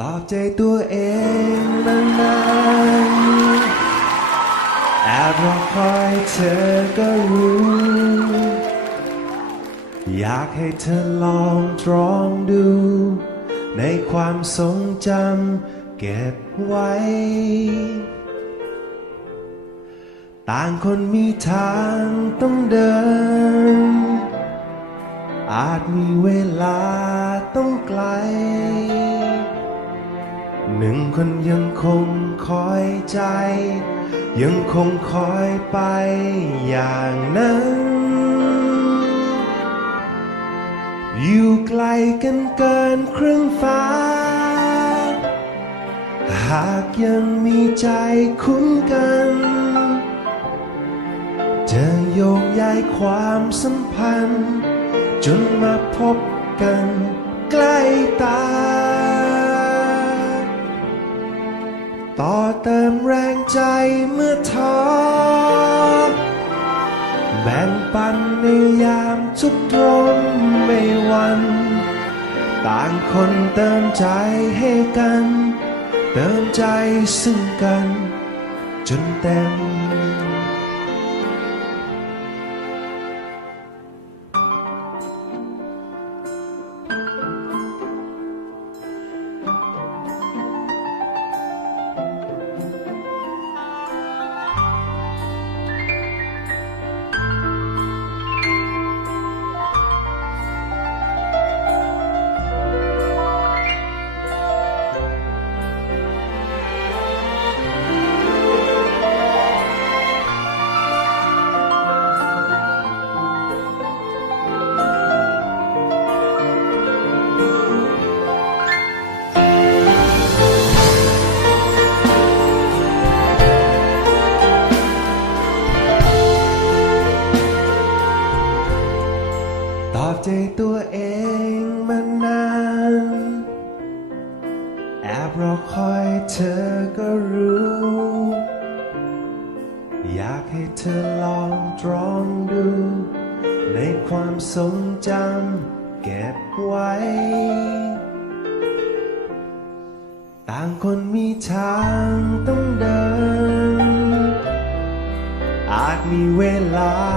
ปลอบใจตัวเองมานานแอบรอคอยเธอก็รู้ อยากให้เธอลองตรองดู ในความทรงจำเก็บไว้ ต่างคนมีทางต้องเดิน อาจมีเว หนึ่งคนยังคงคอยใจ ยังคงคอยไปอย่างนั้น อยู่ไกลกันเกินครึ่งฟ้า หากยังมีใจคุ้นกัน จะโยงย้ายความสัมพันธ์ จนมาพบกันใกล้ตา เติมแรงใจเมื่อท้อแบ่งปันในยามทุกตรมไม่หวัน ต่างคนเติมใจให้กัน เติมใจซึ่งกัน จนเต็ม อบใจตัวเองมานาน แอบรอคอยเธอก็รู้ อยากให้เธอลองตรองดู ในความทรงจำเก็บไว้ ต่างคนมีทางต้องเดิน อาจมีเวลา